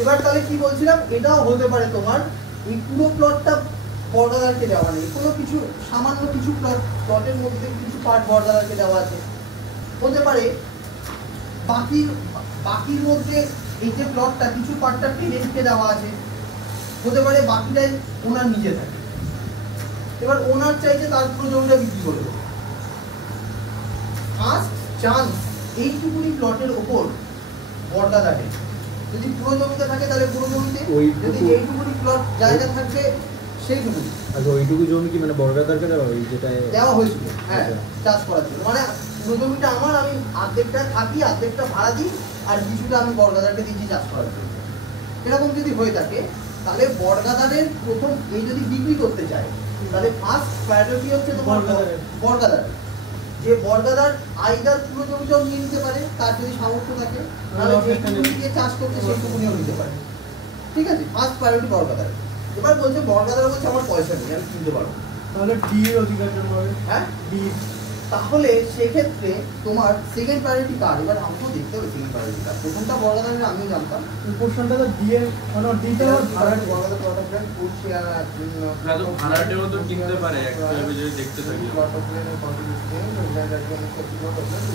এবার তাহলে কি বলছিলাম, এটাও হতে পারে তোমার এই পুরো প্লটটা বর্গাদারকে দেওয়া নেই, কোনো কিছু সামান্য কিছু প্লটের মধ্যে কিছু পার্ট বর্গাদারকে দেওয়া আছে। হতে পারে বাকির মধ্যে এই যে প্লটটা কিছু পার্টটা টেনেন্টকে দেওয়া আছে। হতে পারে বাকিটাই ওনার নিজে থাকে। এবার ওনার চাইছে তার পুরো জমিটা বিক্রি করে দেবো। ফার্স্ট চান্স এইটুকুনি প্লটের ওপর বর্গাদারে, যদি পুরো জমিতে থাকে তাহলে পুরো জমিতে, যদি এইটুকুনি প্লট জায়গা থাকবে সেইটুকুনি। আচ্ছা, ওইটুকু জমি কি মানে বর্গাদারকে দেওয়া হয়? যেটা দেওয়া হয়েছিল, হ্যাঁ, চাষ করার জন্য। মানে পুরো জমিটা আমার, আমি অর্ধেকটা থাকি, অর্ধেকটা ভাড়া দিই, আর কিছুটা আমি বর্গাদারকে দিচ্ছি চাষ করার জন্য। এরকম যদি হয়ে থাকে তাহলে বর্গাদারের প্রথম, এই যদি বিক্রি করতে চায় তাহলে ফার্স্ট প্রায়োরিটি হচ্ছে তোমার বর্গাদার। যে বর্গাদার আইদার পুরো জমিটাও নিয়ে নিতে পারে, তার যদি সামর্থ্য থাকে, তাহলে যেটুকুনি দিয়ে চাষ করতে সেইটুকুনিও নিতে পারে। ঠিক আছে, ফার্স্ট প্রায়োরিটি বর্গাদার। এবার বলছে বর্গাদার বলছে আমার পয়সা নেই, আমি কিনতে পারবো, তাহলে ডি এর অধিকার জন্য হবে। হ্যাঁ, ডি। তাহলে সেক্ষেত্রে তোমার সেকেন্ড প্রায়োরিটি কার? এবার আমাকেও দেখতে হবে সেকেন্ড প্রায়োরিটি কার। প্রথমটা বর্গাদারের আমিও জানতাম, পোর্শনটা তো ডি এর, মানে ডিটা ভাড়াটে বর্গাদার plot of land full share না তো ভাড়াটেও তো কিনতে পারে একভাবে যদি দেখতে থাকি। Plot of land contribution land agreement plot of land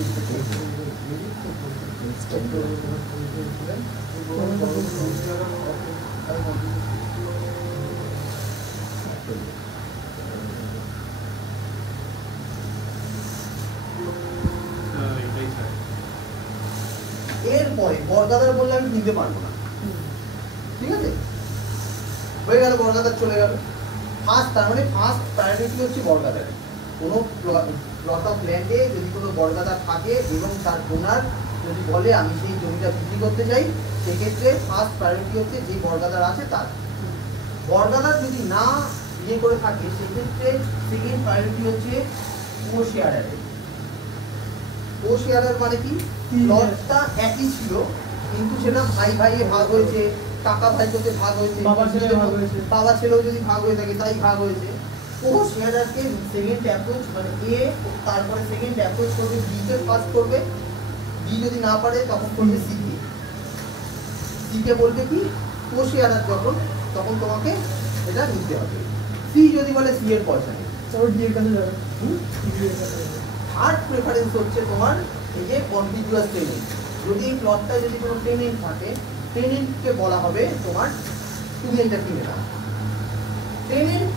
এরপরে বর্গাদার বললে আমি কিনতে পারবো না। ঠিক আছে, হয়ে গেল, বর্গাদার চলে গেল ফার্স্ট। তার মানে ফার্স্ট প্রায়োরিটি হচ্ছে বর্গাদার। কোনো প্লট অফ ল্যান্ডে যদি কোনো বর্গাদার থাকে এবং তার ওনার যদি বলে আমি সেই জমিটা বিক্রি করতে চাই, সেক্ষেত্রে ফার্স্ট প্রায়োরিটি হচ্ছে যে বর্গাদার আছে তার। বর্গাদার যদি না ইয়ে করে থাকে সেক্ষেত্রে সেকেন্ড প্রায়োরিটি হচ্ছে কো শেয়ারের। কো শেয়ারের মানে কি, প্লটটা একই ছিল কিন্তু সেটা ভাই ভাইয়ে ভাগ হয়েছে, কাকা ভাই করতে ভাগ হয়েছে, বাবা ছেলেও যদি ভাগ হয়ে থাকে তাই ভাগ হয়েছে। কো শেয়ারকে সেকেন্ড অ্যাপ্রোচ, মানে এ তারপরে সেকেন্ড অ্যাপ্রোচ করবে বি কে, ফার্স্ট করবে, বি যদি না পারে তখন করবে সি কে। সি কে বলবে কি কো শেয়ার যখন, তখন তোমাকে এটা নিতে হবে। সি যদি বলে সি এর পয়সা নেই, তারপর ডি এর কাছে যাবে। থার্ড প্রেফারেন্স হচ্ছে তোমার এই যে কন্টিনিউয়াস টেনেন্ট। যদি এই প্লটটা যদি কোনো টেনেন্ট থাকে, টেনেন্টকে বলা হবে তোমার তুমি এটা কিনে নাও। টেনেন্ট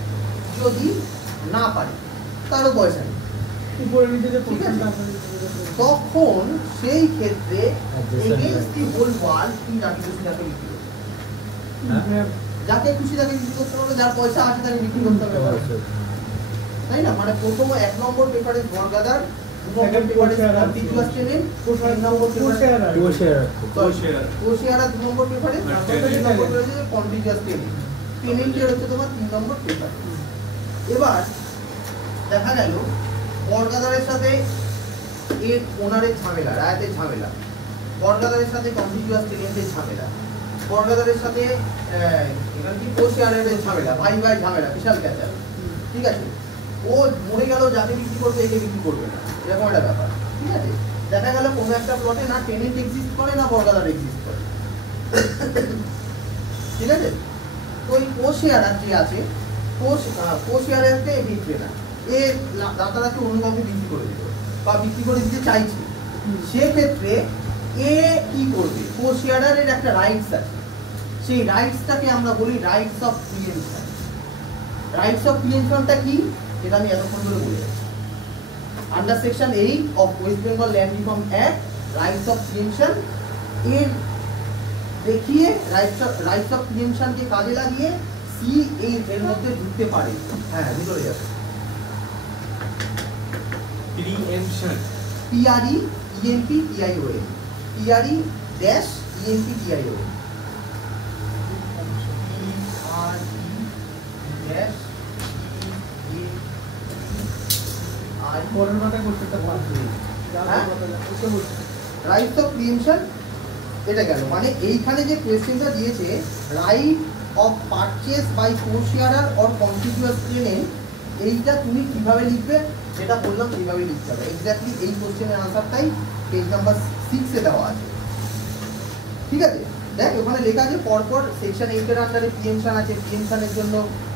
যদি না পারে, তারও পয়সা নেই, উপরে নিচে যে ঠিক আছে, তখন সেই ক্ষেত্রে এগেইনস্ট দি হোল ওয়ার্ল্ড তুমি যাকে খুশি তাকে বিক্রি করতে হবে। যাকে খুশি তাকে বিক্রি করতে হবে, যার পয়সা আছে তাকে বিক্রি করতে হবে, তাই না? মানে প্রথম এক নম্বর প্রেফারেন্স বর্গাদার, দু নম্বর প্রেফারেন্স কন্টিনিউয়াস টেনেন্ট, তিন নম্বর কো শেয়ার। কো শেয়ার, দু নম্বর প্রেফারেন্স, তিন নম্বর প্রেফারেন্স কন্টিনিউয়াস টেনেন্ট। টেনেন্টের হচ্ছে তোমার তিন নম্বর প্রেফারেন্স। এবার দেখা গেল বর্গাদারের সাথে এর ওনারের ঝামেলা, রায়তের ঝামেলা, বর্গাদারের সাথে কন্টিনিউয়াস টেনেন্টের ঝামেলা, বর্গাদারের সাথে এখানে কি কো শেয়ারের ঝামেলা, ভাই ভাই ঝামেলা, বিশাল ক্যাচাল। ঠিক আছে, ও মরে গেল, যাকে বিক্রি করবে একে বিক্রি করবে না, এরকম একটা ব্যাপার। ঠিক আছে, দেখা গেল কোনো একটা প্লটে না টেনেন্ট এক্সিস্ট করে না বর্গাদার এক্সিস্ট করে। ঠিক আছে, তো ওই কো শেয়ার যে আছে, কো শেয়ারকে বিক্রি না, এ রাতারাতি অন্য কাউকে বিক্রি করে দিল বা বিক্রি করে দিতে চাইছে, সেক্ষেত্রে এ কি করবে, কো শেয়ারের একটা রাইটস আছে, সেই রাইটসটাকে আমরা বলি rights of preemption. Rights of প্রিএম্পশনটা কি, এটা আমি এতক্ষণ ধরে বলে যাচ্ছি। Under section 8 of West Bengal land reform act, rights of preemption এর দেখিয়ে রাইটস অফ প্রিএম্পশনকে কাজে লাগিয়ে সি এর মধ্যে ঢুকতে পারে। হ্যাঁ, ভিতরে যাবে preemption, P R E E M P T I O N, P R E dash E M P T I O N, P R E dash আর পরের মাথায় করতে পারছি। রাইটস অফ প্রিএম্পশন এটা গেল। মানে এইখানে যে কোয়েশ্চেনটা দিয়েছে right of purchase by co sharer or continuous tenant, এইটা তুমি কিভাবে লিখবে, যেটা বললাম এইভাবে লিখতে হবে। এক্স্যাক্টলি এই কোশ্চেনের আনসারটাই পেজ নাম্বার 6 এ দেওয়া আছে। ঠিক আছে, দেখ ওখানে লেখা আছে পরপর সেকশন 8 এর আন্ডারে প্রিএমশন আছে, প্রিএমশনের জন্য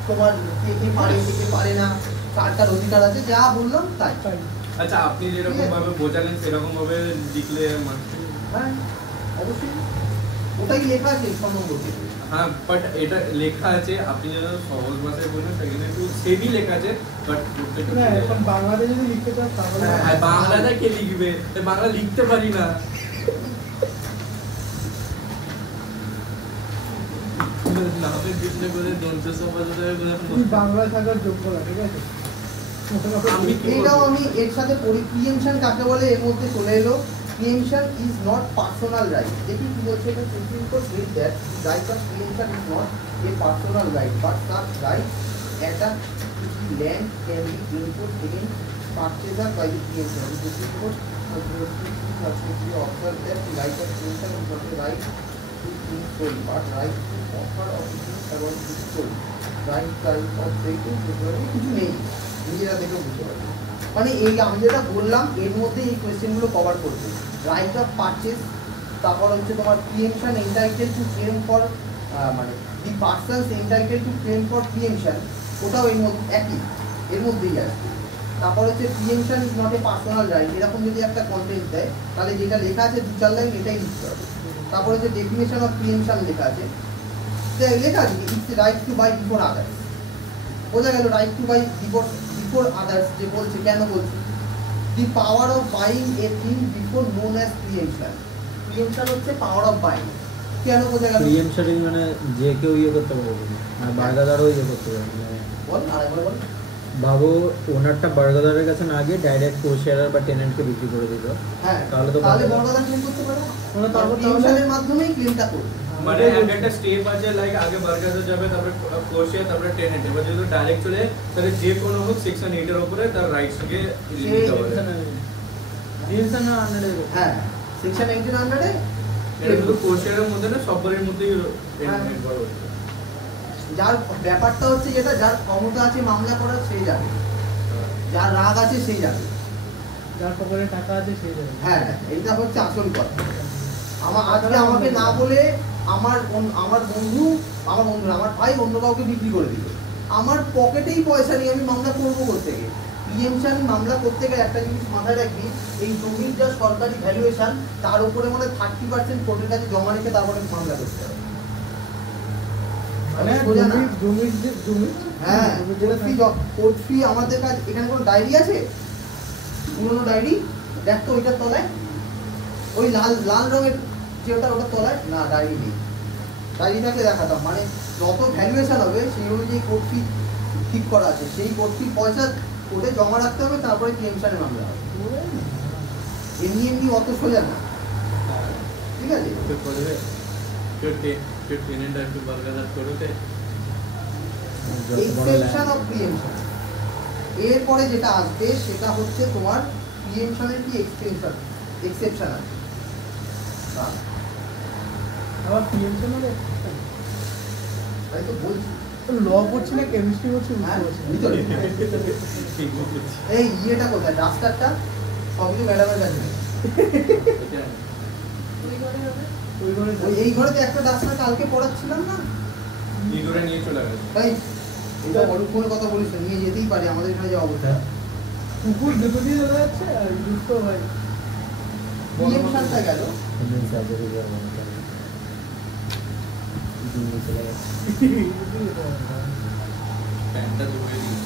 তোমার কে কে পারে কে কে পারে না, কার কার অধিকার আছে, যা বললাম তাই। তাই। আচ্ছা আপনি যেরকম ভাবে বোঝালেন সেরকম ভাবে লিখলে মানুষ হ্যাঁ অবশ্যই ওটাই লেখা আছে 6 নম্বর থেকে। হ্যাঁ বাট এটা লেখা আছে আপনি যেন সহজ ভাষায় বললেন সেখানে একটু সেমই লেখা আছে বাট না এখন বাংলাতে যদি লিখতে চাস তাহলে হ্যাঁ। বাংলাটা কে লিখবে বাংলা লিখতে পারি না নামের পিছনে করে দন্ত সমাজের করে তুই বাংলা থাকার যোগ্য না, ঠিক আছে? আমি কি এটাও বলবো? আমি এর সাথে প্রিএমশন কাকে বলে এর মধ্যে চলে এলো। Preemption is not personal right. দেখি কি বলছে এটা, supreme court said that right of preemption is not a personal right but such right at a land can be input again purchaser by the preemption. Supreme court observed that the right of preemption is not a right to be sold but right to offer of things about to be sold. Right type of trading কিছু নেই, নিজেরা দেখে বুঝতে পারবে। মানে এই আমি যেটা বললাম এর মধ্যে এই কোয়েশ্চেনগুলো কভার করবে। রাইট অফ পারচেজ, তারপর হচ্ছে তোমার preemption entitle to claim for মানে the persons entitle to claim for preemption, ওটাও এর মধ্যে একই, এর মধ্যেই আসবে। তারপর হচ্ছে preemption is not a personal right, এরকম যদি একটা কন্টেন্ট দেয় তাহলে যেটা লেখা আছে 2-4 লাইন এটাই লিখতে হবে। তারপর হচ্ছে ডেফিনেশন অফ প্রিএমশন লেখা আছে, লেখা আছে it's right to buy before others. বোঝা গেল right to buy before others যে বলছে, কেন বলছে? The power of buying a thing before known as preemption. Preemption হচ্ছে পাওয়ার অফ বাইং, কেন বোঝা গেল? প্রিএমশন মানে যে কেউ ইয়ে করতে পারবে আর বার্গাদারও ইয়ে করতে পারবে মানে বল আরেকবার বল। ভাবো ওনারটা বার্গাদারের কাছে না গিয়ে ডাইরেক্ট কোশেয়ার বা টেনেন্টকে বিক্রি করে দিল, হ্যাঁ তাহলে তো তাহলে বার্গাদার বড়দার ক্লেম করতে পারবে না, মানে তারপর প্রিএমশনের মাধ্যমেই ক্লেমটা করবে। মানে একটা স্টেপ আছে লাইক আগে বার্গারে যাবে তারপরে কোশিয়া তারপরে টেনেন্ট, এবার যদি ডাইরেক্ট চলে তাহলে যে কোনো হোক সেকশন 8 এর উপরে তার রাইটস কে দিতে হবে। ডিএনসন না আন্ডারে হ্যাঁ সেকশন 8 এর আন্ডারে এটা শুধু কোশিয়ারের মধ্যে না সবারই মধ্যেই হ্যাঁ। ইনভলভ হচ্ছে। যার ব্যাপারটা হচ্ছে যেটা যার ক্ষমতা আছে মামলা করার সেই যাবে, যার রাগ আছে সেই যাবে। যার পকেটে টাকা আছে সেই যাবে। হ্যাঁ এইটা হচ্ছে আসল কথা। আজকে আমাকে না বলে আমার বন্ধু না, আমার ভাই অন্য কাউকে বিক্রি করে দিল, আমার পকেটেই পয়সা নেই, আমি মামলা করবো কোত্থেকে? প্রিএমশন মামলা করতে গেলে একটা জিনিস মাথায় রাখবি, এই জমির যা সরকারি ভ্যালুয়েশন তার উপরে মানে 30% কোর্টের কাছে জমা রেখে তারপরে মামলা করতে হবে। মানে বোঝা না? জমি হ্যাঁ জমি যেটা থাকে। কোর্ট ফি আমাদের কাছে এখানে কোনো ডায়েরি আছে? পুরোনো ডায়েরি দেখ তো ওইটার তলায়, ওই লাল রঙের যে ওটার তলায় না ডায়েরি নেই। ডায়েরি থাকলে দেখাতাম, মানে যত ভ্যালুয়েশন হবে সেই অনুযায়ী কোর্ট ফি ঠিক করা আছে, সেই কোর্ট ফি পয়সা কোর্টে জমা রাখতে হবে, তারপরে প্রিএমশনের মামলা হবে। এমনি অত সোজা না, ঠিক আছে? তো করবে কেউ টেনেন্ট আর কেউ বার্গার করবে যত বড় এক্সেপশন অফ land- প্রিএমশন। এরপরে যেটা আসবে সেটা হচ্ছে তোমার প্রিএমশনের কি এক্সেপশন আছে। আবার পিএমসন মানে তাই তো বলছি। ল পড়ছি না কেমিস্ট্রি পড়ছি হ্যাঁ, বুঝতে পারছি না। ভিতরে। ঠিক বলছি এই ইয়েটা কোথায়? ডাস্টারটা সবই তো ম্যাডামের কাছে নেই। এটা ওই ঘরে ওই এই ঘরে তো একটা ডাস্টার কালকে পড়াচ্ছিলাম না, কি করে নিয়ে চলে গেছে তাই এটা অনেকক্ষণ কথা বলিস না, নিয়ে যেতেই পারে, আমাদের এখানে যে অবস্থা। কুকুর দুটো দিয়ে চলে যাচ্ছে আর দুষ্ট ভাই প্রিএমশনটা গেল, Indian surgery তে হবে না। দিল্লি চলে গেছে। প্যান্টটা ধুয়ে দিই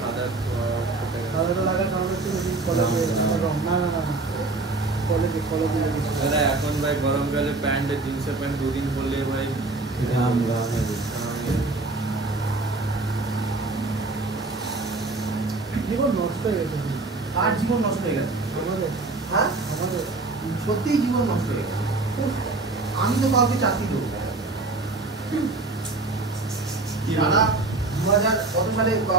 সাদা সাদাটা লাগা কারণ হচ্ছে যদি কলেজে রং না না না কলেজে দাদা এখন ভাই গরমকালে প্যান্ট জিন্সের প্যান্ট দুদিন পরলে ভাই ঘাম হয়ে গেছে। জীবন নষ্ট হয়ে গেছে আর জীবন নষ্ট হয়ে গেছে। আমাদের হ্যাঁ আমাদের সত্যিই জীবন নষ্ট হয়ে গেছে। আমি তো কাউকে চাকরি দেবো যারা 2000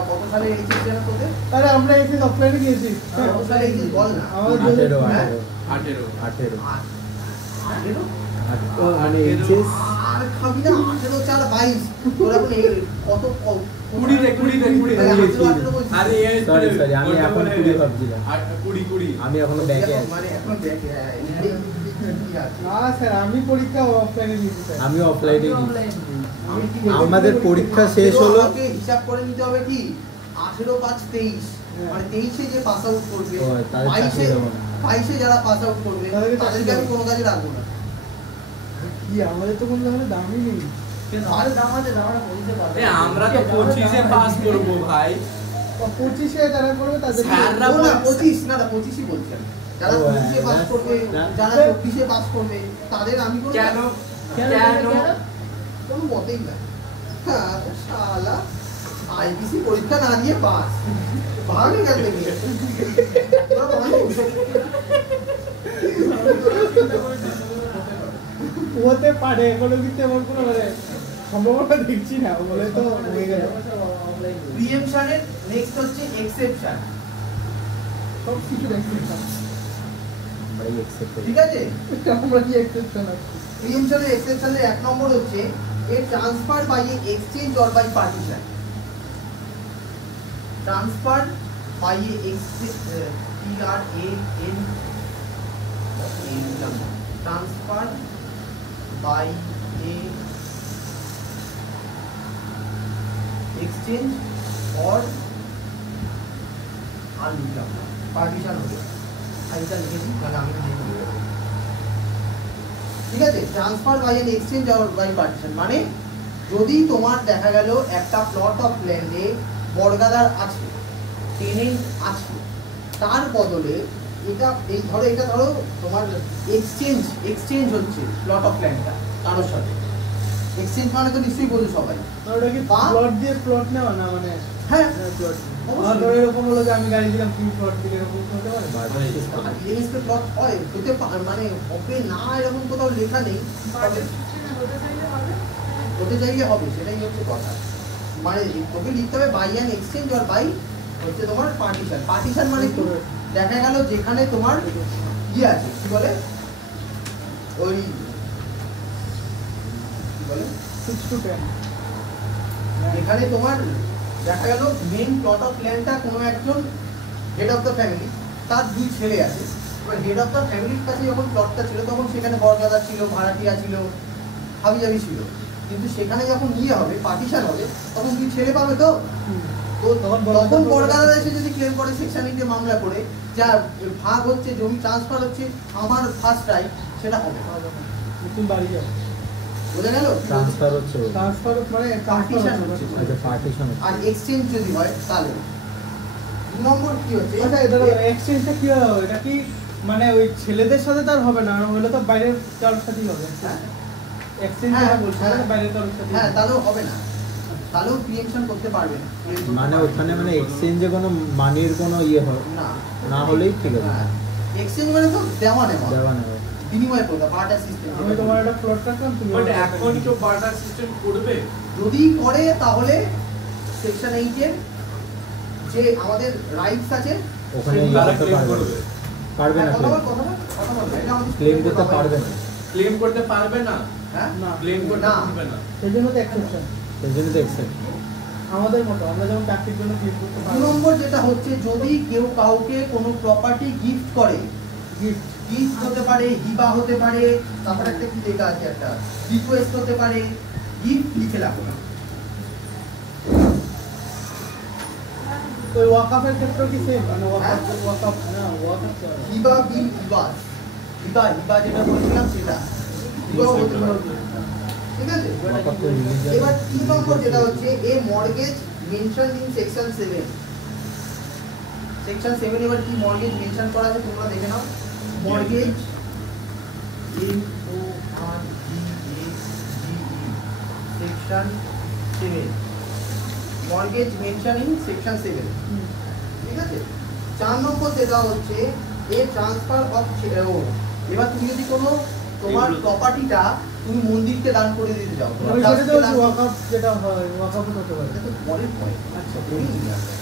কত সালে এইচএস যেন তোদের? আরে আমরা এসে অফলাইনে গিয়েছি কত সালে এইচএস বল না? আমাদের 18 হ্যাঁ? 18 18 18? মানে এইচএস আর খাবি না 18 4 22 তোর এখন কত 20 রে 20 আরে 18 বলছিস। আরে Sorry, আমি এখন 20 ভাবছিলাম। 20 আমি এখনো ব্যাকে দেখো, মানে এখন দেখ কি আছে? না স্যার আমি পরীক্ষা অফলাইনে দিয়েছি স্যার। আমি অফলাইনে আমি কি আমাদের পরীক্ষা শেষ হলো আমাকে হিসাব করে নিতে হবে কি 18/5/23 হ্যাঁ। মানে 23-এ যে পাস আউট করবে ও, তাদের চাকরি 22-এ দেবো না। 22-এ যারা পাস আউট করবে তাদেরকে চাকরি তাদেরকে আমি দেবো। কোনো কাজে রাখবো না। কি আমাদের তো কোনো ধরনের দামই নেই। আর দাম আছে, দামটা বলতে পারবে এ আমরা তো 25-এ পাস করব ভাই। 25-এ যারা করবে তাদের স্যাররা ও না 25 না 25ই বলছি আমি। যারা ও, 25-এ পাস হ্যাঁ, করবে হ্যাঁ। যারা 24-এ পাস করবে তাদের আমি কোনো কেন কেন? কোনো মতেই না। হ্যাঁ শালা আইপিসি পরীক্ষা না দিয়ে পাস ভাগে গেল থেকে তোরা মানুষ। হতে পারে কোনো কিন্তু এমন কোনো মানে সম্ভাবনা দেখছি না বলে তো হয়ে গেল। প্রিএমশনের নেক্সট হচ্ছে এক্সেপশন, সব কিছু দেখছি ভাই accept করি। ঠিক আছে? আমরা কি এক্সেপশন আছে? প্রিএমশনের এক্সেপশনের এক নম্বর হচ্ছে a transfer by a exchange or by partition. Transfer by a exchange TRAN transfer by a exchange or আর লিখলাম না পার্টিশন হবে এটা লিখেছি কারণ আমি লিখে দিই। ঠিক আছে? Transfer by an exchange or by partition মানে যদি তোমার দেখা গেল একটা প্লট অফ ল্যান্ডে বর্গাদার আছে, টেনেন্ট আছে, তার বদলে এটা এই ধরো এটা ধরো তোমার এক্সচেঞ্জ হচ্ছে প্লট অফ ল্যান্ডটা কারোর সাথে। এক্সচেঞ্জ মানে তো নিশ্চয়ই বোঝো সবাই। আর ওটা কি বা- প্লট দিয়ে প্লট নেওয়া না মানে হ্যাঁ প্লট অবশ্যই। আর ধরো এরকম হলো যে আমি গাড়ি দিলাম তুমি প্লট দিলে এরকম হতে পারে? বারবার শেষ করি। লিমিটেড প্লট হয় হতে মানে হবে না এরকম কোথাও লেখা নেই, তবে হতে চাইলে হবে, সেটাই হচ্ছে কথা। মানে তোকে লিখতে হবে by an exchange or by হচ্ছে তোমার পার্টিশন। পার্টিশন মানে কি? দেখা গেল যেখানে তোমার ইয়ে আছে কি বলে ওই কি বলে 6 to 10 এখানে তোমার দেখা গেল মেন প্লট অফ ল্যান্ডটা কোনো একজন হেড অফ দ্য ফ্যামিলি, তার দুই ছেলে আছে। এবার হেড অফ দ্য ফ্যামিলির কাছে যখন প্লটটা ছিল তখন সেখানে বরগাদা ছিল, ভাড়াটিয়া ছিল, হাবিজাবি ছিল। কিন্তু সেখানে যখন ইয়ে হবে পার্টিশন হবে তখন দুই ছেলে পাবে তো। তো তখন তখন বরগাদা বরগাদা এসে যদি ক্লেম করে সেকশন 8 এ মামলা করে যা ভাগ হচ্ছে, জমি ট্রান্সফার হচ্ছে, আমার ফার্স্ট রাইট, সেটা হবে না। তুমি বাড়ি যাও বোঝা গেল? ট্রান্সফার হচ্ছে ওটা। ট্রান্সফার মানে Partition ট্রান্সফার হচ্ছে। আচ্ছা পার্টিশন হচ্ছে। আর এক্সচেঞ্জ যদি হয় তাহলে না। 2 নম্বর কি হচ্ছে আচ্ছা এটা এক্সচেঞ্জটা কি হবে? এটা কি মানে ওই ছেলেদের সাথে তার হবে না, হলে তো বাইরের কারোর সাথেই হবে। হ্যাঁ এক্সচেঞ্জ হ্যাঁ, যেটা বলছি হ্যাঁ। না, বাইরের কারোর সাথে হ্যাঁ তাহলেও হবে না, তাহলেও প্রিএমশন করতে পারবে না। মানে ওখানে মানে এক্সচেঞ্জে কোনো মানির কোনো ইয়ে হয় না না হলেই ঠিক আছে। এক্সচেঞ্জ মানে তো দেওয়া নেওয়া, দেওয়া নেবে। বিনিময় করতে বার্টার সিস্টেম। আমি তোমার একটা প্লট রাখলাম তুমি বাট আমার এখন কেউ বার্টার সিস্টেম করবে? যদি করে তাহলে সেকশন 8 এর যে আমাদের রাইটস আছে ওখানে সেগুলো- ইয়ে তারা করতে claim পারবে করবে। না। পারবে না কথা বল, claim। কথা বল, কথা বল। এটা আমাদের ক্লেম করতে পারবে না। ক্লেম করতে পারবে না, হ্যাঁ না ক্লেম করতে না। পারবে না। সেই জন্য তো এক্সেপশন সেই জন্য তো accept। আমাদের মতো আমরা যেমন চাকরির জন্য ক্লেম করতে 2 পারি নম্বর যেটা হচ্ছে যদি কেউ কাউকে কোনো প্রপার্টি গিফট করে, গিফট গিফট হতে পারে, হিবা হতে পারে, তারপরে একটা কি লেখা আছে একটা রিকোয়েস্ট হতে পারে, গিফট লিখে রাখো না। ওই ওয়াকাফের ক্ষেত্রেও কি সেম মানে হ্যাঁ। ওয়াকাফ না ওয়াকাফ তো আলাদা। হিবা বিল হিবাস, হিবা যেটা বলছিলাম সেটা হিবাও হতে পারে, ঠিক আছে? ওয়াকাফ তো religion- এবার 3 নম্বর যেটা হচ্ছে a mortgage mention in section 7। Section 7 এবার কি মর্গেজ মেনশন করা আছে তোমরা দেখে নাও। Mortgage MORGAGE section 7, mortgage mention in section 7, ঠিক আছে? 4 নম্বর যেটা হচ্ছে এ ট্রান্সফার অফ এবার তুমি যদি কোনো তোমার এগুলো- প্রপার্টিটা তুমি মন্দিরকে দান করে দিতে চাও, তোমার ওই trust সেটা কে তো দান- ওয়াকাফ যেটা হয় ওয়াকাফ হতে পারে এটা তো পরের point। আচ্ছা বলিনি আমরা।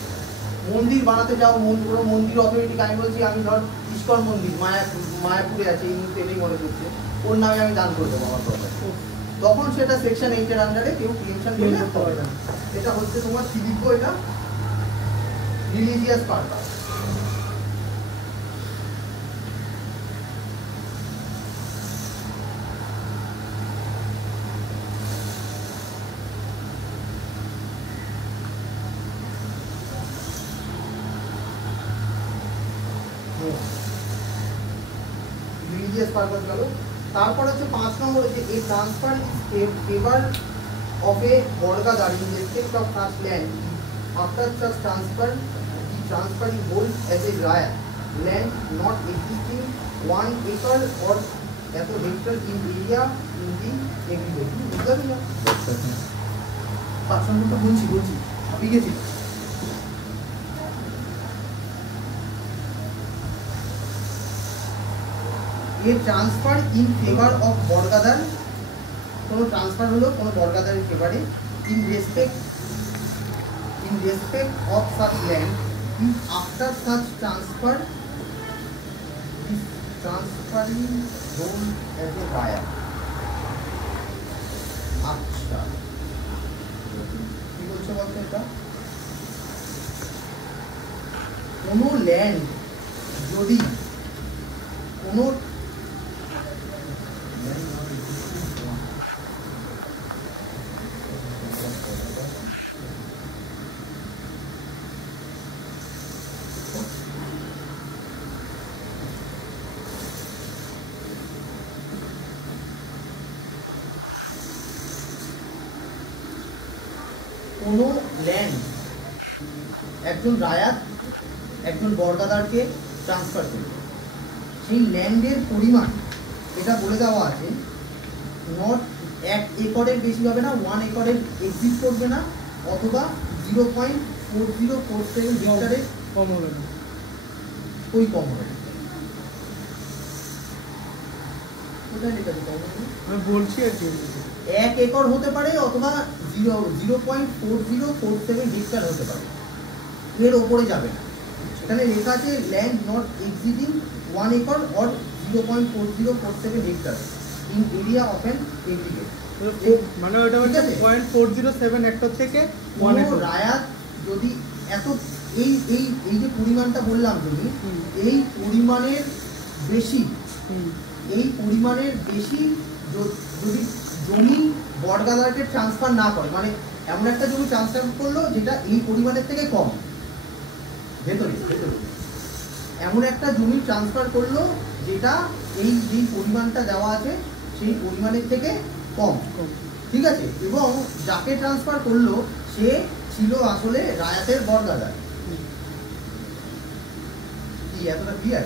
মন্দির বানাতে যাও, কোনো মন্দির অথরিটিকে আমি বলছি আমি ধর ইস্কন মন্দির মায়াপুরে আছে, এই মুহূর্তে এটাই মনে করছে, ওর নামে আমি দান করে দেবো আমার প্রপার্টি, তখন সেটা সেকশন 8 এর আন্ডারে কেউ ক্লেমশন ক্লেম করলে করতে হবে পারবে না। না। এটা হচ্ছে তোমার সিভিক, এটা রিলিজিয়াস পারপাস। সিরিয়াস পারপাস গেল। তারপর হচ্ছে 5 নম্বর হচ্ছে a transfer is favour of a bargadar in respect of such land after such transfer the transfer is hold as a land not existing 1 acre or এত hectare in area in the agreement. বুঝলাম না 5 নম্বরটা বলছি আপনি গেছি। A transfer in favour of bargadar, কোনো transfer হলো কোনো বর্গাদারের ফেভারে, in respect of such land if after such transfer transferring hold as A buyer. আচ্ছা কি বলছে বলতে, এটা কোনো ল্যান্ড যদি কোনো কোনো ল্যান্ড একজন রায়াত একজন বর্গাদারকে ট্রান্সফার করবে, সেই ল্যান্ডের পরিমাণ এটা বলে দেওয়া আছে নট 1 একরের বেশি হবে না, 1 একরের এক্সিড করবে না, অথবা 0.4047 হেক্টরের কম হবে না, ওই কম হবে না। কোথায় লেখা আছে কম হবে না? আমি বলছি আর কি 1 একর হতে পারে অথবা 0.4047 হেক্টর হতে পারে, এর ওপরে যাবে না। এখানে লেখা আছে land not exceeding 1 acre or 0.4047 hectare in area of an aggregate. মানে ওটা হচ্ছে 0.407 হেক্টর থেকে 1 একর। রায়াত যদি এত এই এই এই যে পরিমাণটা বললাম তুমি, এই পরিমাণের বেশি যদি জমি বর্গাদারকে ট্রান্সফার না করে, মানে এমন একটা জমি ট্রান্সফার করলো যেটা এই পরিমাণের থেকে কম, ভেতরে এমন একটা জমি ট্রান্সফার করলো যেটা এই যেই পরিমাণটা দেওয়া আছে সেই পরিমাণের থেকে কম, ঠিক আছে, এবং যাকে ট্রান্সফার করলো সে ছিল আসলে রায়াতের বর্গাদার। কি এতটা ক্লিয়ার?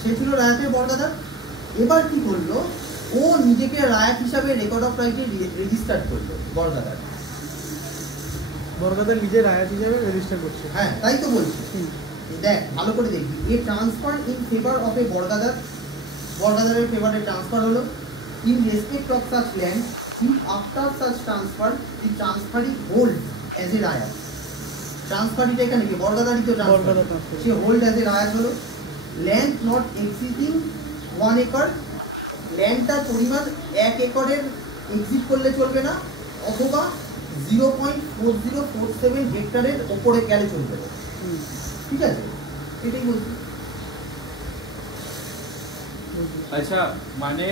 সে ছিল রায়াতের বর্গাদার। এবার কি করলো, ও নিজেকে রায়াত হিসাবে রেকর্ড অফ রাইটে রেজিস্টার করলো বর্গাদার। বর্গাদার নিজের রায়াত হিসাবে রেজিস্টার করছে। হ্যাঁ তাই তো বলছি, দেখ ভালো করে দেখবি। A transfer in favour of a বর্গাদারের ফেভারে ট্রান্সফার হলো, in respect of such land if after such transfer the transferee hold as a raiyat. ট্রান্সফারিটা এখানে কি বর্গাদারই তো ট্রান্সফার, সে হোল্ড অ্যাজ এ রায়াত হলো। ল্যান্ড নট এক্সিডিং 1 একর, ল্যান্ডটার পরিমাণ 1 একরের এক্সিড করলে চলবে না, অথবা 0.4047 হেক্টরের ওপরে গেলে চলবে না, ঠিক আছে, এটাই বলছি। আচ্ছা মানে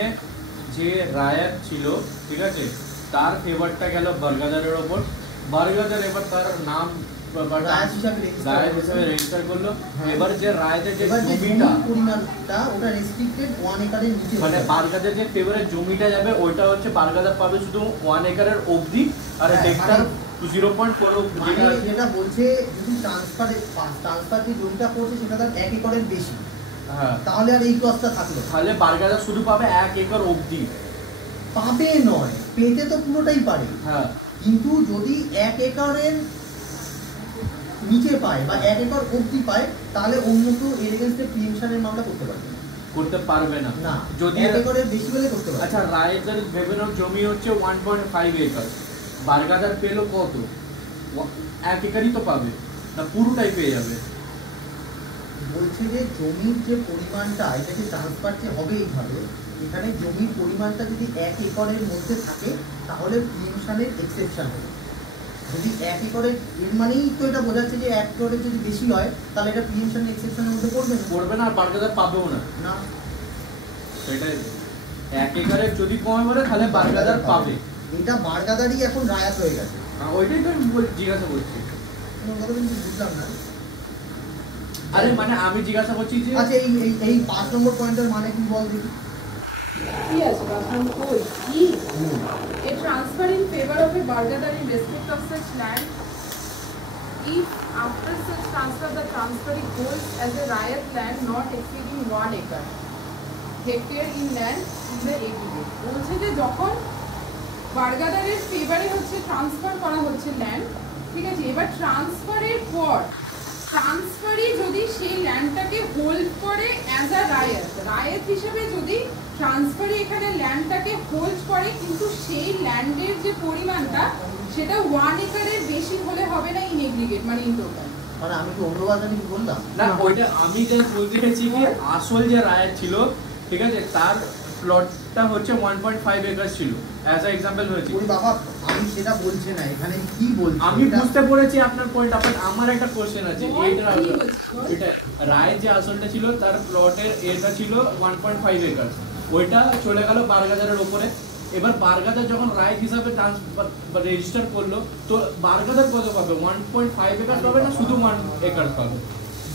যে রায়াত ছিল, ঠিক আছে, তার ফেভারটা গেল বর্গাদারের ওপর, বর্গাদার এবার তার নাম রায়াত হিসাবে রেজিস্টার করলো। এবার যে রায়াতের যে এবার যে জমিটা জমির পরিমাণটা ওটা রেস্ট্রিক্টেড 1 একরের নিচে, মানে বারগাদার যে ফেভারের জমিটা যাবে ওইটা হচ্ছে বারগাদার পাবে শুধু 1 একরের অবধি, আর হেক্টর 0.4 মানে যেটা বলছে যদি ট্রান্সফার যে জমিটা পড়ছে সেটা তার 1 একরের বেশি, হ্যাঁ, তাহলে আর এই ক্লজটা থাকলো, তাহলে বারগাদার শুধু পাবে 1 একর অবধি। পাবে নয়, পেতে তো পুরোটাই পারে, হ্যাঁ, কিন্তু যদি 1 একরের নিচে পায় বা 1 একর অবধি পায় তাহলে অন্য কেউ এর এগেইনস্টে প্রিএমশনের মামলা করতে পারবে না। করতে পারবে না, না, যদি 1 একরের বেশি হলে করতে পারবে। আচ্ছা রায়তের ভেবেন জমি হচ্ছে 1.5 একর, বারগাদার পেলো কত? 1 একরই তো পাবে না, পুরোটাই পেয়ে যাবে। বলছে যে জমির যে পরিমাণটা এটা যে ট্রান্সফার যে হবে এইভাবে, এখানে জমির পরিমাণটা যদি 1 একরের মধ্যে থাকে তাহলে প্রিএমশনের এক্সেপশন হবে। যদি 1 একরের, এর মানেই তো এটা বোঝাচ্ছে যে 1 একরের যদি বেশি হয় তাহলে এটা প্রিএমশনের এক্সেপশনের মধ্যে পড়বে না, আর বারগাদার পাবেও না। না, সেটাই 1 একরের যদি কমে পড়ে তাহলে বারগাদার পাবে। এটা বারগাদারই এখন রায়াত হয়ে গেছে। ওইটাই তো আমি জিজ্ঞাসা করছি। কোনো কথা কিন্তু বুঝলাম না। আরে মানে আমি জিজ্ঞাসা করছি যে আচ্ছা এই 5 নম্বর পয়েন্টের মানে কি বল দেখি? কি আছে বাথরুম কই কি a transfer in favor of a bargainer in respect of such land if after such transfer the transferee holds as a riot land not exceeding 1 acre hectare in land in the aggregate বলছে যে যখন বার্গাদারের ফেভারে হচ্ছে transfer করা হচ্ছে land, ঠিক আছে, এবার ট্রান্সফারের পর ট্রান্সফারি যদি সেই ল্যান্ডটাকে হোল্ড করে অ্যাজ আ রায়ত হিসেবে যদি ট্রান্সফারি এখানে ল্যান্ডটাকে হোল্ড করে, কিন্তু সেই ল্যান্ডের যে পরিমাণটা সেটা 1 একরের বেশি হলে হবে না ইন এগ্রিগেট, মানে ইন টোটাল। মানে আমি কি অন্য ভাষা কি বললাম? না ওইটা আমি জাস্ট বলতে চাইছি কি আসল যে রায়ত ছিল, ঠিক আছে, তার প্লটটা হচ্ছে 1.5 একর ছিল, অ্যাজ আ এক্সাম্পল হয়েছে। ওই বাবা আমি সেটা বলছি না, এখানে কি বলছি আমি বুঝতে পেরেছি আপনার পয়েন্ট। আমার একটা কোশ্চেন আছে, এটা রায় যে আসলটা ছিল তার প্লটের এটা ছিল 1.5 একর, ওইটা চলে গেল বারগাদারের উপরে। এবার বারগাদার যখন রায় হিসাবে রেজিস্টার করলো, তো বারগাদার কত পাবে? 1.5 একর পাবে না শুধু 1 একর পাবে?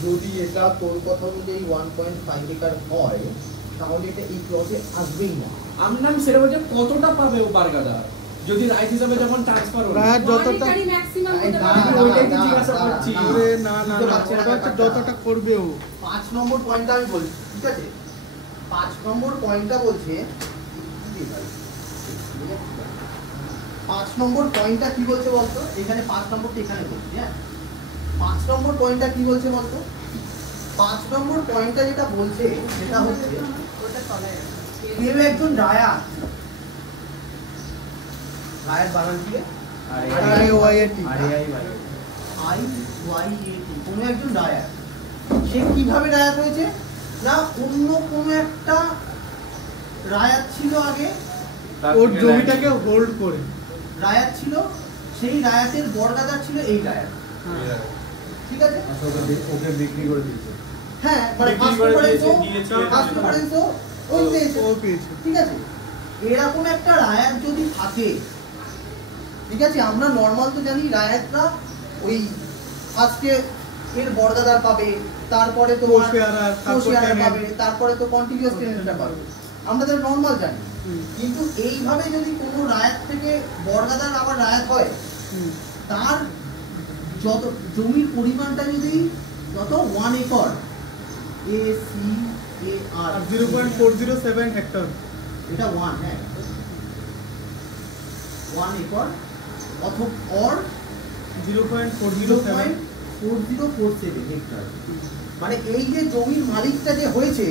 যদি এটা তোর কথা অনুযায়ী 1.5 একর হয় তাহলে এটা এই প্লটে আসবেই না। আমি সেটা বলছি কতটা পাবে ও বারগাদার যদি রাইট হিসাবে যখন ট্রান্সফার হবে? রায় যতটা ম্যাক্সিমাম এই হতে না, পারে। না, ওইটাই তো না, জিজ্ঞাসা না, করছি। না, আরে না না বুঝতে না, পারছি না ওটা হচ্ছে ব্যাপারটা। যতটা করবে ও। 5 নম্বর পয়েন্টটা আমি বলছি, ঠিক আছে? 5 নম্বর পয়েন্টটা বলছে 5 নম্বর পয়েন্টটা কি বলছে বলতো? এখানে 5 নম্বরটা এখানে বলছি, হ্যাঁ 5 নম্বর পয়েন্টটা কি বলছে বলতো? 5 নম্বর পয়েন্টটা যেটা বলছে সেটা হচ্ছে ওটা তলায় আছে। কেউ একজন রায়াত বানান দিয়ে RAYAT IYAT কোনো একজন রায়াত, সে কিভাবে রায়াত হয়েছে না অন্য কোনো একটা রায়াত ছিল আগে, ওর জমিটাকে হোল্ড করে। রায়াত ছিল, সেই রায়াতের বর্গাদার ছিল এই রায়াত, ঠিক আছে? ওকে বিক্রি করে দিয়েছে। হ্যাঁ মানে বিক্রি ফার্স্ট করে প্রেফারেন্সও দিয়েছে, ফার্স্ট প্রেফারেন্সও ওই পেয়েছে, ও পেয়েছে। ঠিক আছে? এরকম একটা রায়াত যদি থাকে, ঠিক আছে, আমরা নর্মাল তো জানি রায়াতরা ওই আজকে এর বর্গাদার পাবে, তারপরে তো কোশিয়ারা পাবে, তারপরে তো কন্টিনিউয়াস টেনেন্টটা পাবে, আমরা তো নর্মাল জানি। কিন্তু এইভাবে যদি কোনো রায়াত থেকে বর্গাদার আবার রায়াত হয়, তার যত জমির পরিমাণটা যদি যত 1 একর ACAR 0.407 হেক্টর, এটা 1, হ্যাঁ 1 একর অর 0.4047 হেক্টর। মানে এই যে জমির মালিকটা যে হয়েছে,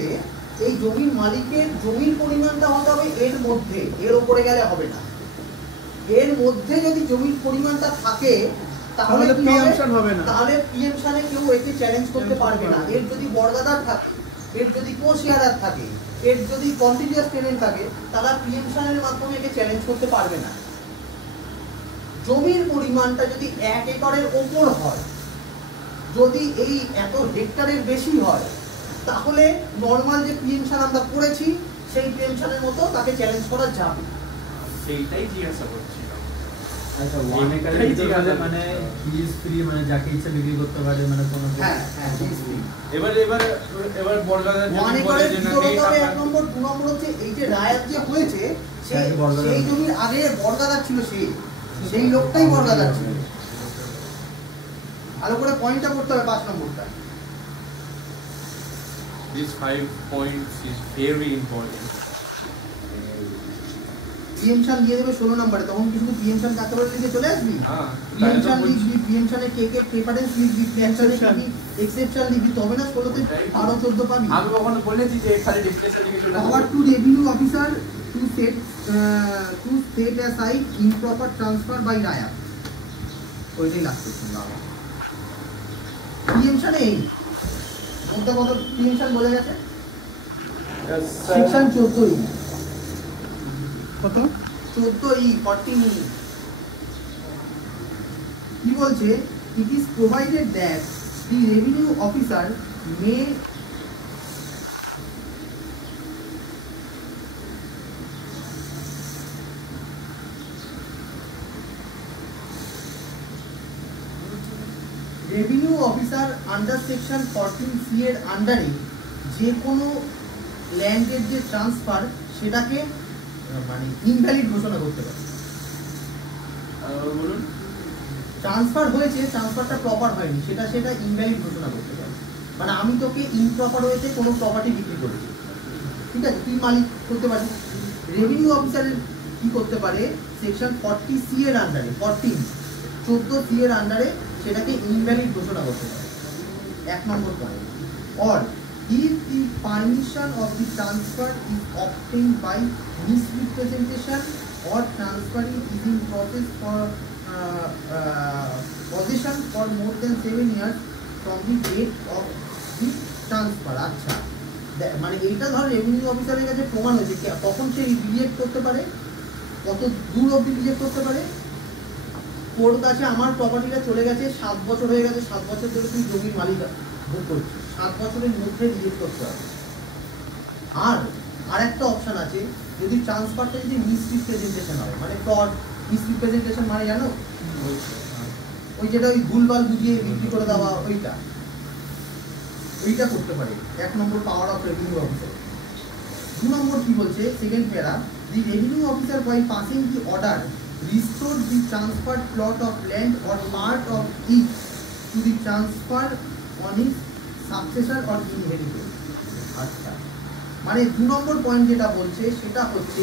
এই জমির মালিকের জমির পরিমাণটা হতে হবে এর মধ্যে, এর উপরে গেলে হবে না। এর মধ্যে যদি জমির পরিমাণটা থাকে তাহলে কি প্রিএমশন হবে না। তাহলে প্রিএমশনে কেউ একে চ্যালেঞ্জ করতে পারবে না। এর যদি বর্গাদার থাকে, এর যদি কোশিয়ারার থাকে, এর যদি কন্টিনিউয়াস টেনেন্ট থাকে, তারা প্রিএমশনের মাধ্যমে একে চ্যালেঞ্জ করতে পারবে না। জমির পরিমাণটা যদি 1 একরের ওপর হয়, যদি এই এত হেক্টরের বেশি হয়, তাহলে নর্মাল যে প্রিএমশন আমরা করেছি সেই প্রিএমশনের মতো তাকে চ্যালেঞ্জ করা যাবে। সেইটাই জিজ্ঞাসা করছি। আচ্ছা 1 একরের ভিতরে হলে মানে লিজ ফ্রি, মানে যাকে ইচ্ছা বিক্রি করতে পারে, মানে কোনো হ্যাঁ এবার বর্গাদার 1 একরের ভিতরে তবে 1 নম্বর 2 নম্বর হচ্ছে এই যে রায়াত যে হয়েছে সেই জমির আগে বর্গাদার ছিল, সেই লোকটাই বর্গাদার ছিল। ভালো করে পয়েন্টটা করতে হবে 5 নম্বরটা। This 5 points is very important. প্রিএমশন দিয়ে দেবে 16 নম্বরে, তখন কি শুধু প্রিএমশন কাকে বলে লিখে চলে আসবি? হ্যাঁ, প্রিএমশন লিখবি, প্রিএমশনে কে কে প্রেফারেন্স লিখবি, প্রিএমশনে কি এক্সেপশন লিখবি, তবে না 16 তে 12-14 পাবি। আমি কখনো বলেছি যে খালি ডিফারেন্স লিখে চলে power to revenue officer to set aside improper transfer by raiyat, ওইটাই লাগছে বাবা। প্রিএমশনে এই মধ্যে কত প্রিএমশন বলে গেছে? সেকশন 14 কত 14 14 কি বলছে? It is provided that the revenue officer May revenue officer under section 14C এর আন্ডারে যে কোনো ল্যান্ডের যে ট্রান্সফার সেটাকে মানে ইনভ্যালিড ঘোষণা করতে পারে। বলুন। ট্রান্সফার হয়েছে, ট্রান্সফারটা প্রপার হয়নি, সেটা ইনভ্যালিড ঘোষণা করতে পারে। মানে আমি তোকে ইমপ্রপার হয়েছে কোনো প্রপার্টি বিক্রি করেছি, ঠিক আছে, তুই মালিক করতে পারিস। রেভিনিউ অফিসারের কি করতে পারে, সেকশন 40C এর আন্ডারে 14C এর আন্ডারে সেটাকে ইনভ্যালিড ঘোষণা করতে পারে। 1 number point. Or if the permission of the transfer is obtained by misrepresentation or transferring is in process for possession for more than 7 years from the date of the transfer। আচ্ছা, মানে এইটা ধর revenue অফিসারের কাছে প্রমাণ হয়েছে, কখন সে reject করতে পারে, কত দূর অবধি রিজেক্ট করতে পারে। তোর কাছে আমার প্রপার্টিটা চলে গেছে, 7 বছর হয়ে গেছে, 7 বছর ধরে তুই জমির মালিক ভোগ করছিস, 7 বছরের মধ্যে রিজেক্ট করতে হবে। আর একটা অপশন আছে, যদি ট্রান্সফারটা যদি মিসরিপ্রেজেন্টেশন হয়, মানে ফ্রড। মিসরিপ্রেজেন্টেশন মানে জানো, ওই যেটা ওই ভুলভাল বুঝিয়ে বিক্রি করে দেওয়া, ওইটা করতে পারে। 1 number power of revenue officer. 2 number কি বলছে, second para, the revenue officer by passing the order restore the transferred plot of land or part of it to the transfer on his successor or inheritor. আচ্ছা, মানে 2 নম্বর point যেটা বলছে সেটা হচ্ছে